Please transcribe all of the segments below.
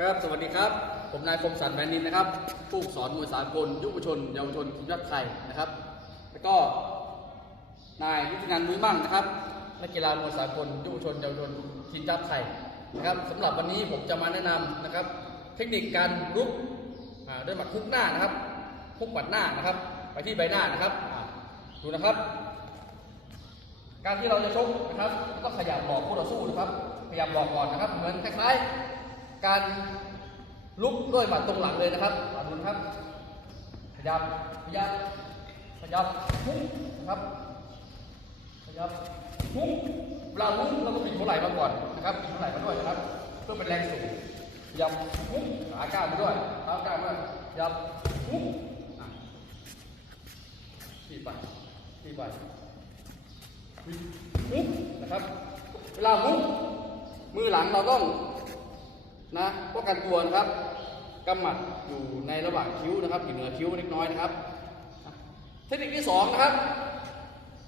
ครับสวัสดีครับ ผมนายคมสันแมนนินนะครับ ผู้สอนมวยสากลยุวชนเยาวชนทีมชาติไทยนะครับ แล้วก็นายวิทยนันท์มุ้ยมั่งนะครับนักกีฬามวยสากลยุวชนเยาวชนทีมชาติไทยนะครับสำหรับวันนี้ผมจะมาแนะนำนะครับ เทคนิคการรุกด้วยหมัดคุกหน้านะครับคุกหมัดหน้านะครับ ไปที่ใบหน้านะครับดูนะครับ การที่เราจะชกนะครับก็ขยับบอกคู่ต่อสู้นะครับขยับบอกก่อนนะครับ เหมือนคล้ายๆ การลุกด้วยหมัดตรงหลังเลยนะครับมาดูนครับ ขยับ ขยับ ขยับพุ่งนะครับ ขยับพุ่งเวลาลุกเราก็บิดหัวไหล่มาก่อนนะครับบิดหัวไหล่มาด้วยนะครับ เพื่อเป็นแรงสูงขยับพุ่งขาก้าวมาด้วยเท้าก้าวมายขยับพุ่งอะที่ไปที่ไปมุกนะครับ เวลามุกมือหลังเราต้อง นะป้องกันตัวนะครับกำหมัดอยู่ในระหว่างคิ้วนะครับอยู่เหนือคิ้วเล็กน้อยนะครับ เทคนิคที่สองนะครับ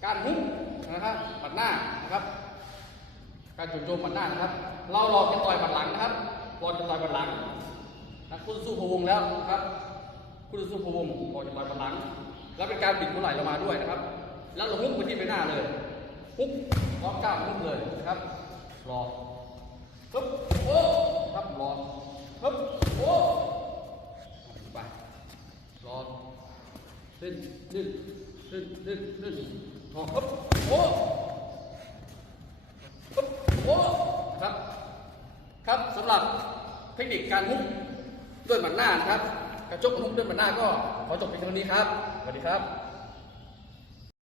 การฮุกนะครับปัดหน้านะครับ การจุดโจมปัดหน้านะครับ เราหลอกจะต่อยปัดหลังนะครับหลอกจะต่อยปัดหลังนะคุณสู้พวงแล้วนะครับ คุณสู้พวงหลอกจะต่อยปัดหลัง แล้วเป็นการบิดหัวไหล่เรามาด้วยนะครับ แล้วเราฮุกไปที่ใบหน้าเลยปุ๊บพร้อมกล้ามปุ๊บเลยนะครับรอปึ๊บโอ้ ครับรอปึ๊บโอ้ไปรอขึ้นขึ้นขึ้นขึ้นขึ้นรอปึ๊บโอ้ปึ๊บโอ้ครับ ครับสำหรับเทคนิคการฮุกด้วยหมัดหน้านะครับการชกฮุกด้วยหมัดหน้าก็ขอจบเพียงเท่านี้ครับสวัสดีครับ